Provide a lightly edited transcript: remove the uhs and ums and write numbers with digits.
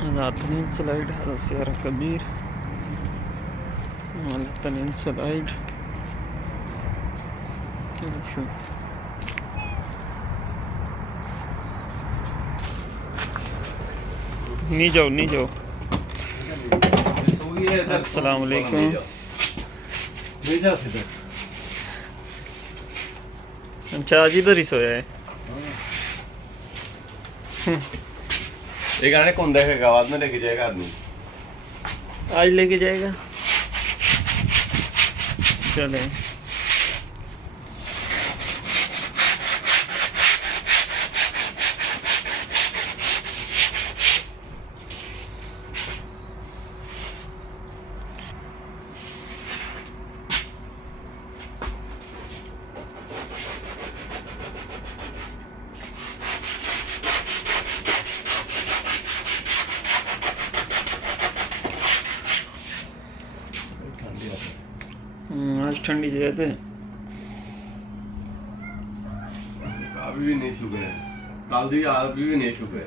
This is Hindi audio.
तनीन स्लाइड हरसियार कबीर तनीन स्लाइड नहीं जाओ नहीं जाओ। अस्सलाम वालेकुम। अच्छा आज इधर ही सोया है। ये गाने कौन देखेगा? बाद में लेके जाएगा आदमी। आज लेके जाएगा। चले आज ठंडी ज्यादा है। अभी भी नहीं सूखे, कल दी अभी भी नहीं सूखे।